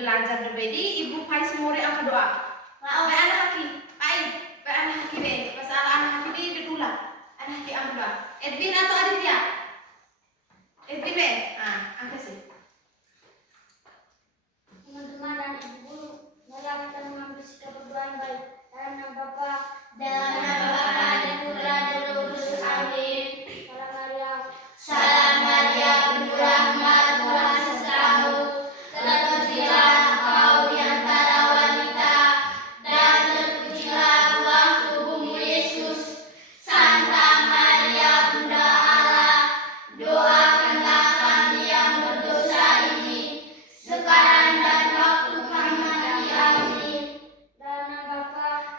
belajar berbedi, ibu pai semua ang doa. May anak haki, pai, may anak haki be. Masalah anak haki be ditulak. Anak haki ang doa. Edwin atau Aditya? Edwin be. Angkat sih. Teman-teman dan ibu, mari kita mengambil sikap berdoa yang baik. Dalam nama Bapa dan Putra dan Roh Kudus. Amin. Salam Maria, penuh rahmat, Tuhan sertamu. Terpujilah engkau di antara wanita, dan terpujilah buah tubuhmu Yesus. Santa Maria, Bunda Allah, doakanlah kami yang berdosa ini, sekarang dan waktu kami mati. Amin. Dalam nama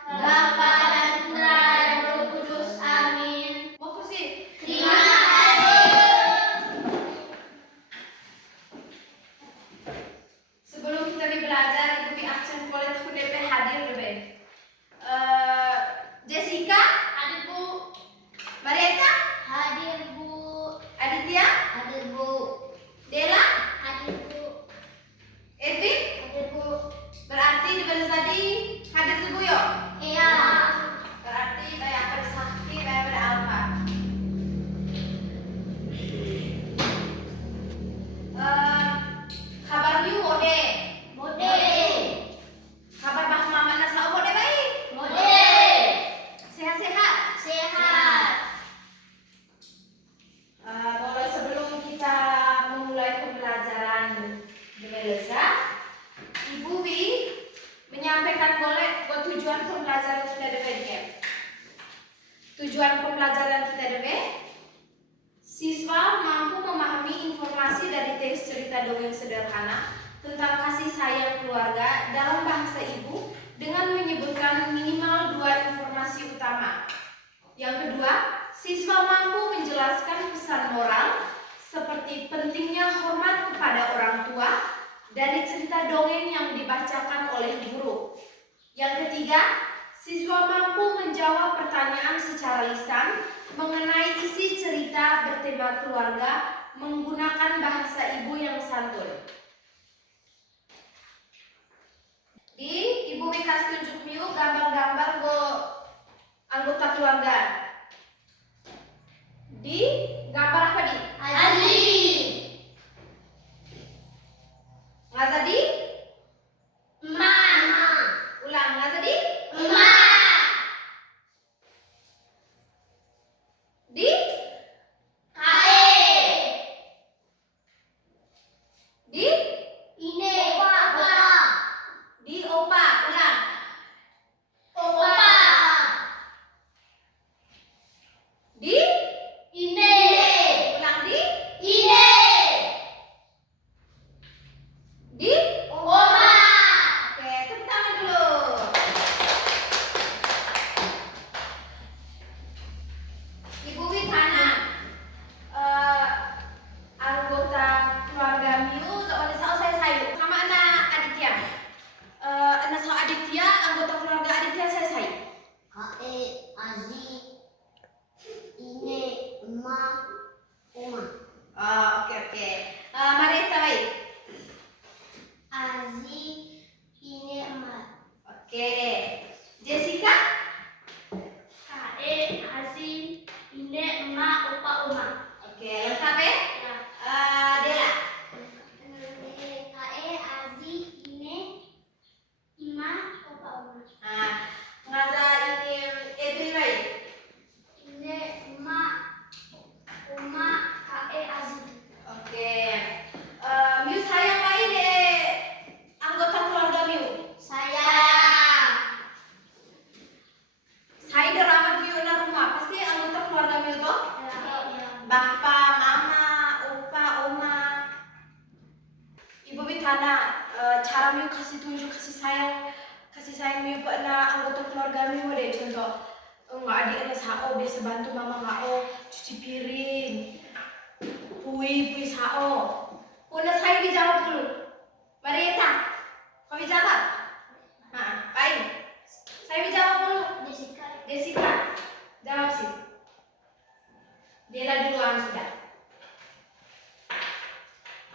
Bapa dan Putra dan Roh Kudus. Amin. Mau pusing? Terima kasih. Sebelum kita belajar, ibu di absen boleh DP hadir dulu. Jessica, Hadir Bu. Marieta, Hadir Bu. Aditya, Hadir Bu. Dela, Hadir Bu. Edwin. Hadir Bu. Berarti di balas tadi hadir semua yo. Iya. Berarti kayak pada sakti, kayak pada alfa. Kabar you mode. Mode. Kabar bah mama nasa mode baik. Mode. Sehat-sehat. Sehat. Mulai sebelum kita memulai pembelajaran di Meleza, Ibu Wi menyampaikan buat tujuan pembelajaran kita DPD. Tujuan pembelajaran kita DP, siswa mampu memahami informasi dari teks cerita dongeng sederhana tentang kasih sayang keluarga dalam bahasa ibu dengan menyebutkan minimal 2 informasi utama. Yang kedua, siswa mampu menjelaskan pesan moral seperti pentingnya hormat kepada orang tua dari cerita dongeng yang dibacakan oleh guru. Yang ketiga, siswa mampu menjawab pertanyaan secara lisan mengenai isi cerita bertema keluarga menggunakan bahasa ibu yang santun. Di Ibu Wikas tunjuk miu gambar-gambar go anggota keluarga. Di gambar apa di? Aziz. Ngazadi? Mama. Ulang, Ngazadi? Mama. Di? Kae. Di? Ine. Papa. Di opa, ulang. Opa. Di? Ine. Ulang di? Ine. Di? Oma. Oke, tepuk tangan dulu. Ibu Witana, anggota keluarga Miu, soalnya saya sayu sama anak Aditya. Anak saya Aditya, anggota keluarga Aditya saya sayu. Kae. Azi. Ine. Emak. Oma. Oke. Marieta baik. Azi. Ine. Emak. Oke. Jessica, Kae. Azi. Ine. Emak. Opa. Oma. oke lengkap ya. Ya. Dela, Kae. Azi. Ine. Emak. Opa. Oma. ngaza ini Edwin baik. Ine. Emak. Oma. Kae. Azi. Oke. Miu sayang baik deh anggota keluarga Miu. Sayang. mi pernah anggota keluarga mi deh contoh nggak adik sao biasa bantu mama ngao cuci piring, pui sao. Udah saya dijawab dulu. Marieta, kau dijawab? Nah, baik. Saya dijawab dulu. Jessica, jawab sih. Dela duluan sudah.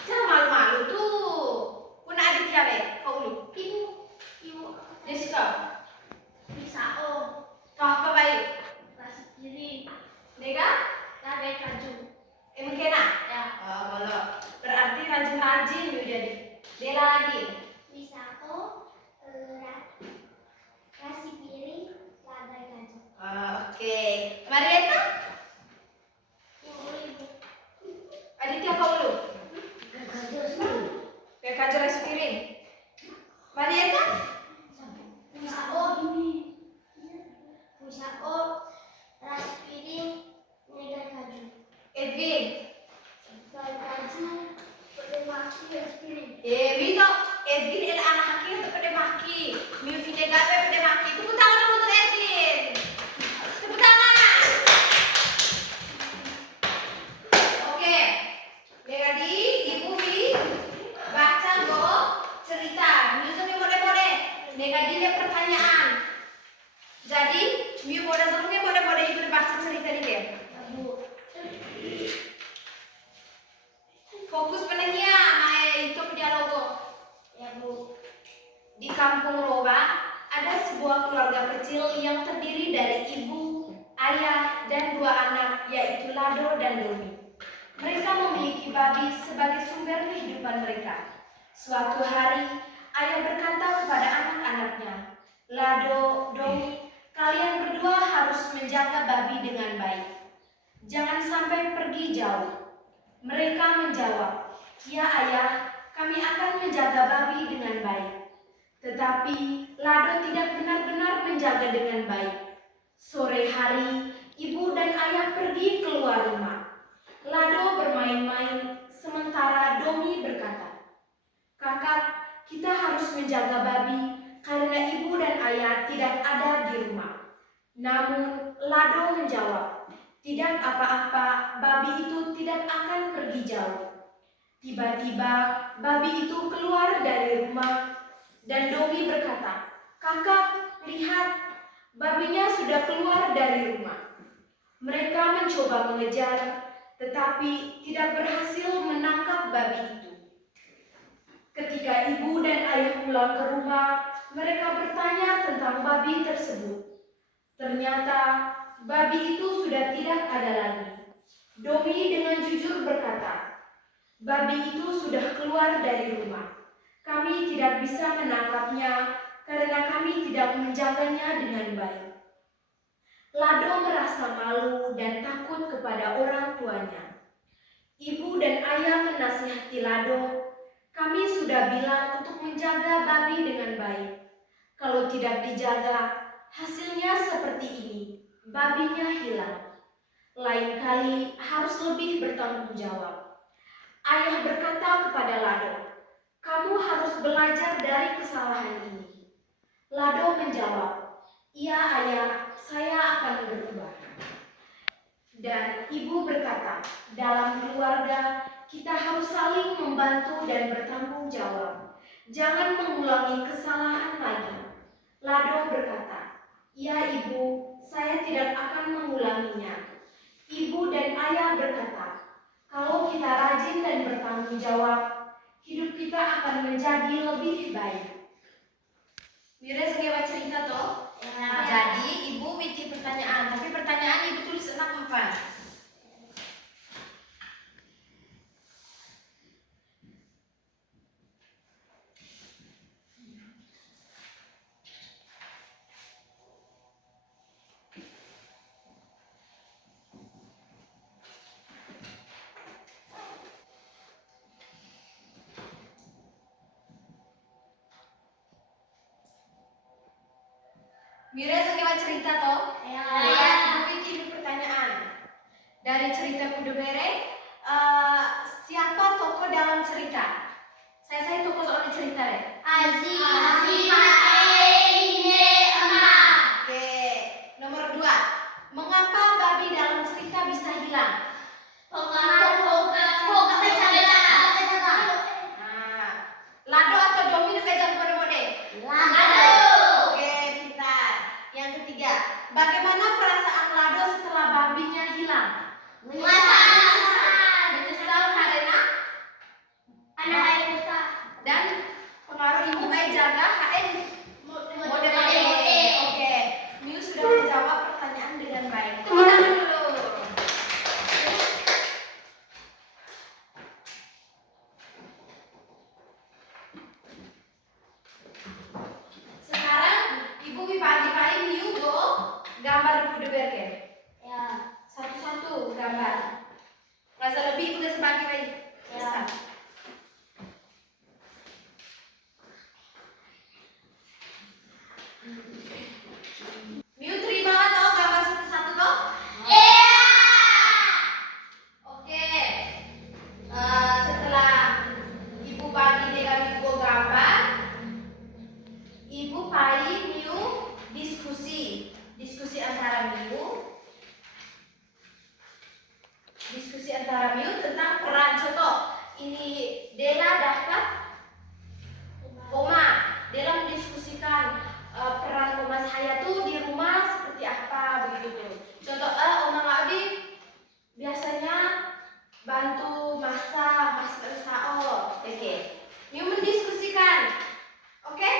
Jangan malu-malu tuh. Puna adik siapa? Kau dulu. Ibu. Jessica. Sao. Kau apa baik? Nasi piring. Nega? Lada kaju. Emang kena? Ya. Oh, kalau berarti rajin-rajin yuk jadi. Dela lagi. Sao. Nasi piring. Lada kaju. Oke. Marieta? Ibu. Aditya kau dulu. Kayak kajar nasi piring. Marieta? Sao. Nasi piring. Lada kaju. Edwin. Lada kaju. Pada maki nasi piring. Wito, Edwin el anak haki untuk pada maki. Milvi negape pada maki. Tepuk tangan dulu untuk Edwin. Tepuk tangan. Oke. Jadi Ibu Wi baca go cerita. Nyusun mode-mode. Negadi le pertanyaan. Jadi, mi boda sebelumnya mode-mode Ibu baca cerita ini deh. Fokus penanya, itu dialogo. Ya Bu. Di kampung Roba ada sebuah keluarga kecil yang terdiri dari ibu, ayah, dan 2 anak, yaitu Lado dan Doni. Mereka memiliki babi sebagai sumber kehidupan mereka. Suatu hari, ayah berkata kepada anak-anaknya, Lado, Doni, kalian berdua harus menjaga babi dengan baik. Jangan sampai pergi jauh. Mereka menjawab, ya ayah, kami akan menjaga babi dengan baik. Tetapi Lado tidak benar-benar menjaga dengan baik. Sore hari, ibu dan ayah pergi keluar rumah. Lado bermain-main, sementara Doni berkata, Kakak, kita harus menjaga babi karena ibu dan ayah tidak ada di rumah. Namun Lado menjawab, tidak apa-apa, babi itu tidak akan pergi jauh. Tiba-tiba babi itu keluar dari rumah dan Doni berkata, Kakak, lihat, babinya sudah keluar dari rumah. Mereka mencoba mengejar, tetapi tidak berhasil menangkap babi itu. Ketika ibu dan ayah pulang ke rumah, mereka bertanya tentang babi tersebut. Ternyata babi itu sudah tidak ada lagi. Doni dengan jujur berkata, babi itu sudah keluar dari rumah. Kami tidak bisa menangkapnya karena kami tidak menjaganya dengan baik. Lado merasa malu dan takut kepada orang tuanya. Ibu dan ayah menasihati Lado, kami sudah bilang untuk menjaga babi dengan baik. Kalau tidak dijaga, hasilnya seperti ini, babinya hilang. Lain kali harus lebih bertanggung jawab. Ayah berkata kepada Lado, kamu harus belajar dari kesalahan ini. Lado menjawab, iya ayah, saya akan berubah. Dan ibu berkata, dalam keluarga kita harus saling membantu dan bertanggung jawab. Jangan mengulangi kesalahan lagi. Lado berkata, iya ibu, saya tidak akan mengulanginya. Ibu dan ayah berkata, kalau kita rajin dan bertanggung jawab, hidup kita akan menjadi lebih baik. Mira sebagai cerita toh? Ya. Jadi ibu witi pertanyaan, tapi pertanyaan ibu tulis apa? Mira sebagai cerita toh? Ya. Ibu witi pertanyaan. Dari cerita Kudubere, siapa tokoh dalam cerita? Saya tokoh soal cerita deh. Aziz. Bagaimana perasaan Lado setelah babinya hilang? Menyesal karena dan pengaruh ibu jaga HN mode. Oke, Miu sudah menjawab pertanyaan dengan baik. Tepuk tangan dulu. Sekarang ibu bagi Miu go gambar Budebergen. Ya. Satu-satu gambar. Nggak usah lebih, udah sebagi baik. Bisa. Miu terima atau gambar satu-satu toh? Oke. Setelah ibu bagi dengan Miu gambar, ibu pai Miu diskusi antara Miu tentang peran. Contoh, ini Dela dapat Oma. Dela mendiskusikan peran Oma saya tuh di rumah seperti apa begitu. Contoh, Oma Ngadi biasanya bantu masak sao. Oke. Miu mendiskusikan. Oke?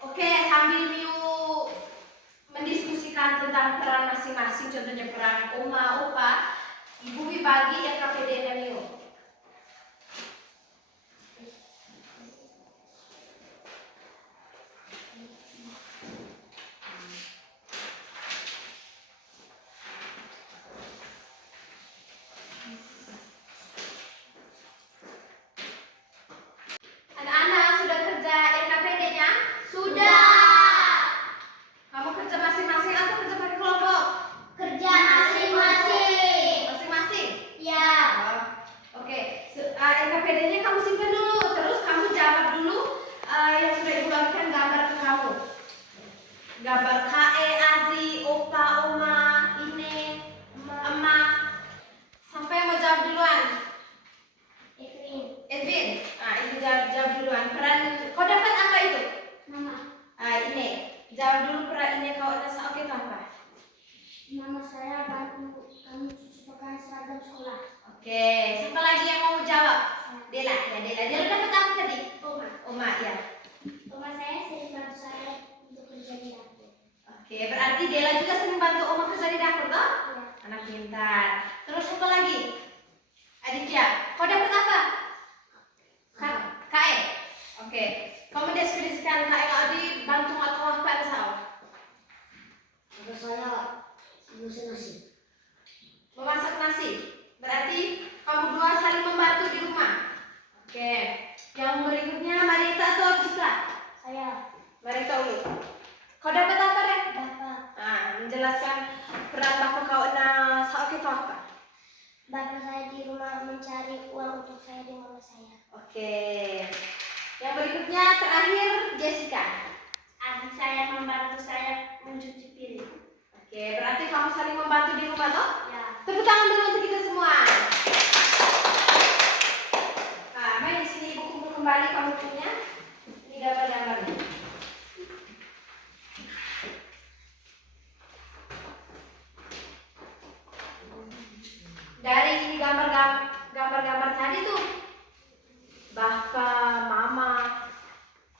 Oke, sambil Miu mendiskusikan tentang peran masing-masing, contohnya peran Oma, Opa, ibu bagi RKPD-nya Miu. Anak-anak sudah kerja RKPD-nya? Sudah. Kamu kerja masing-masing atau kerja pakai kelompok? Kerja masing-masing. Masing-masing? Ya. Oke. RKPD-nya kamu simpan dulu, terus kamu jawab dulu yang sudah ibu bagikan gambar ke kamu. Gambar KE, Azi, Opa, Oma, Ine, Emma. Siapa yang mau jawab duluan? Edwin. Ini jawab duluan. Peran kau dapat apa itu? Mama. Ini. Jawab dulu peran ini kau rasa oke itu apa? Mama saya bantu kami cuci pakaian seragam sekolah. Oke. Siapa lagi yang mau jawab? Dela. Ya, Dela. Dela dapat apa tadi? Oma, ya. Mama saya sering bantu saya untuk kerja di dapur. Oke, berarti Dela juga sering bantu Oma kerja di dapur, toh? Ya. Anak pintar. Terus apa lagi? Aditya, kau dapat apa? KE. Oke. Kamu deskripsikan KE Adi bantu atau apa sao? Mama saya memasak nasi. Memasak nasi. Berarti kamu dua saling membantu di rumah. Oke. Yang berikutnya Marita atau Citra? Saya. Marita ulu. Kau dapat apa, Ren? Bapak. Menjelaskan peran bapak kau saat itu apa? Bapak saya di rumah mencari uang untuk saya dan mama saya. Oke. Yang berikutnya terakhir Jessica. Adik saya membantu saya mencuci piring. Oke, berarti kamu saling membantu di rumah, toh? Ya. Tepuk tangan dulu untuk kita semua. Main di sini ibu kumpul kembali kamu punya. Ini gambar-gambarnya. Dari ini gambar-gambar tadi tuh, Bapak, Mama,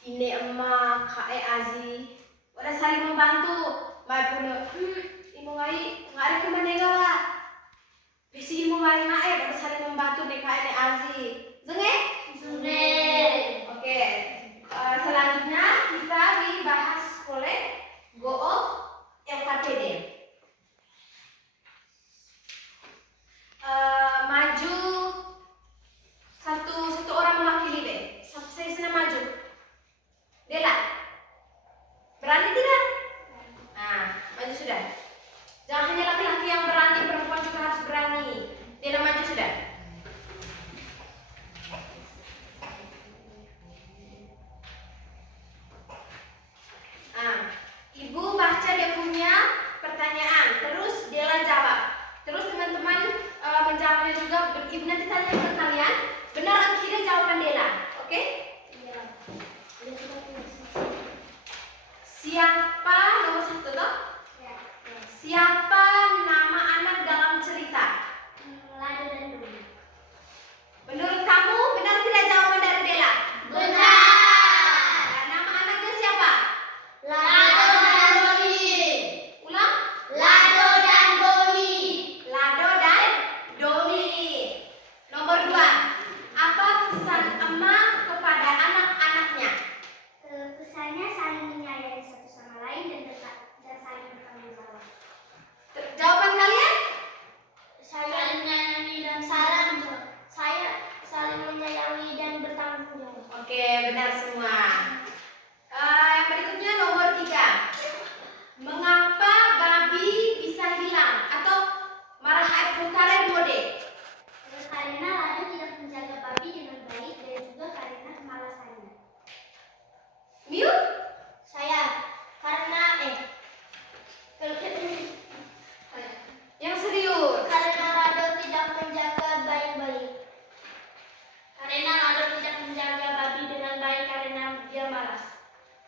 Ine, Emma, KE, Azi, udah saling membantu. Mai punya, ibu ngai kemana gawa? Bisi ibu ngai udah saling membantu nih KE nih Azi. Zenge? Oke. Selanjutnya kita dibahas oleh Go LKPD. Maju satu orang mewakili deh. Saya sana maju. Dela, berani tidak? Maju sudah. Jangan hanya laki-laki yang berani, perempuan juga harus berani. Dela maju sudah.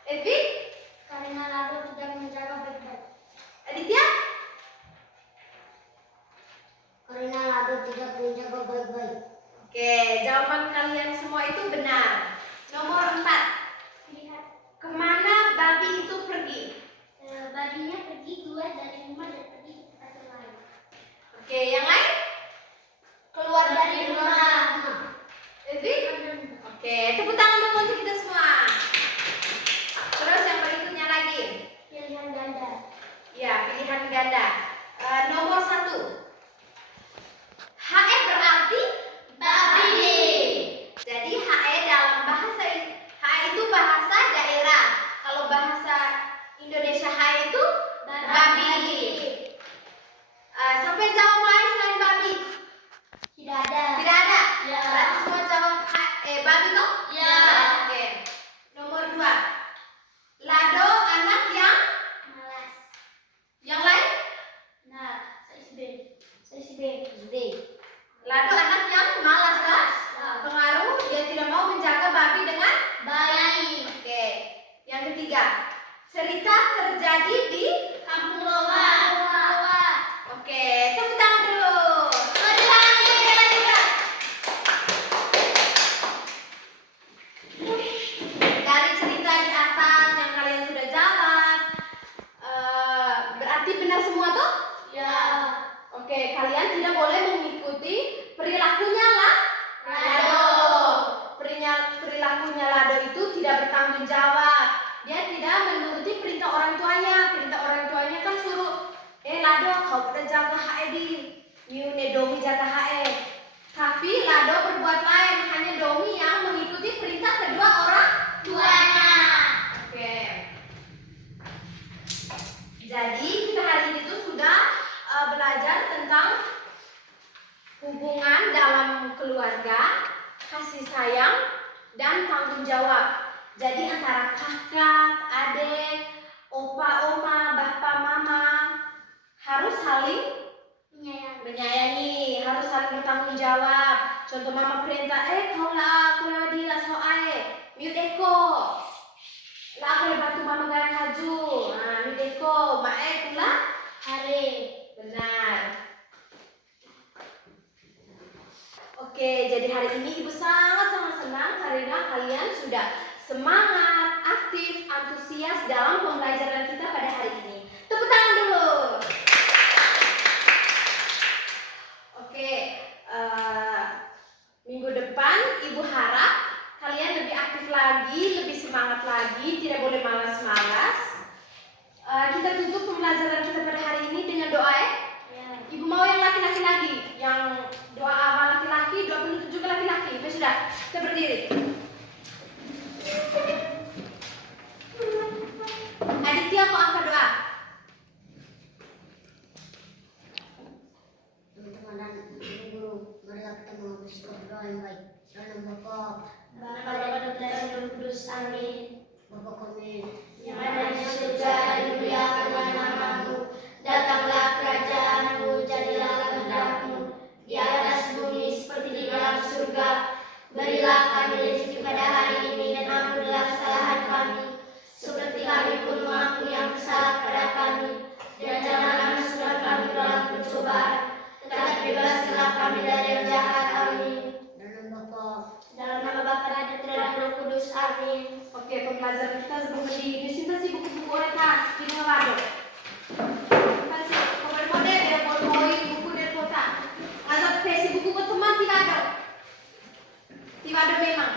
Evi? Karena Lado tidak menjaga baik-baik. Aditya? Karena Lado tidak menjaga baik-baik. Oke, jawaban kalian semua itu benar. Nomor 4. Lihat, Kemana babi itu pergi? babinya pergi keluar dari rumah dan pergi ke tempat lain. Oke, yang lain? Keluar dari rumah. Evi? Oke, tepuk tangan dulu untuk kita semua. Terus yang berikutnya lagi. Pilihan ganda. Ya, pilihan ganda. Nomor 1. HE berarti babi. Jadi HE dalam bahasa HE itu bahasa daerah. Kalau bahasa Indonesia HE itu babi. Sampai jawab lain selain babi. Tidak ada. Tidak ada. Ya. Berarti semua jawab babi toh? Ya. Oke. Nomor 2. Lado anak yang Malas. lain? Nah, saya si B. Lado anak yang malas toh? Ya. Pengaruh dia tidak mau menjaga babi dengan Baik. oke. Yang ketiga, cerita terjadi di Kampung Rawa. oke. Tepuk tangan dulu. Tepuk tangan untuk kalian juga. Dari cerita di atas yang kalian sudah jawab, berarti benar semua toh? Ya. Oke, kalian tidak boleh mengikuti perilakunya lah. Lado. Perilakunya Lado itu tidak bertanggung jawab. Dia tidak menuruti perintah orang tuanya. Perintah orang tuanya kan suruh, Lado kau udah jaga HE Miune Domi jaga HE. Tapi Lado berbuat lain. Hanya Domi yang mengikuti perintah kedua orang Tuanya. Oke. Jadi kita hari ini tuh sudah belajar tentang hubungan dalam keluarga, kasih sayang, dan tanggung jawab. Jadi antara kakak, adik, opa, oma, bapak, mama harus saling menyayangi, harus saling bertanggung jawab. Contoh mama perintah, kau lah, aku lah di lah so ae, miut eko. Lah aku le bantu mama gaya haju. Nah, miut eko, mae kula Hari. benar. Oke, jadi hari ini Ibu sangat-sangat senang karena kalian sudah semangat, aktif, antusias dalam pembelajaran kita pada hari ini. Tepuk tangan dulu. Oke, minggu depan Ibu harap kalian lebih aktif lagi, lebih semangat lagi, tidak boleh malas-malas. Kita tutup pembelajaran kita pada hari ini dengan doa ya. Ibu mau yang laki-laki lagi, yang doa awal laki-laki, doa penutup juga laki-laki. Sudah, kita berdiri. Aditya mau angkat doa. Teman-teman dan guru, marilah kita mengajar doa yang baik. Dalam Bapa dan Putra dan Roh Kudus. Amin. Bapa kami yang ada di surga, dimuliakanlah namamu. Datanglah kerajaanmu, jadilah kehendakmu di atas bumi seperti di dalam surga. Berilah kami rezeki pada hari ini dan ampunilah kesalahan kami, seperti kami pun mengampuni yang bersalah pada kami. Dan janganlah masukkan kami dalam pencobaan, tetapi bebaskanlah kami dari yang jahat. Amin. Dalam nama Bapa dan Putra dan Roh Kudus. Amin. Oke, pembelajaran kita sebelum di sini sih buku-buku oretas di Nawado. Kasih cover model ya, poin buku dari kota. Asal pesi buku ke teman tidak ada memang.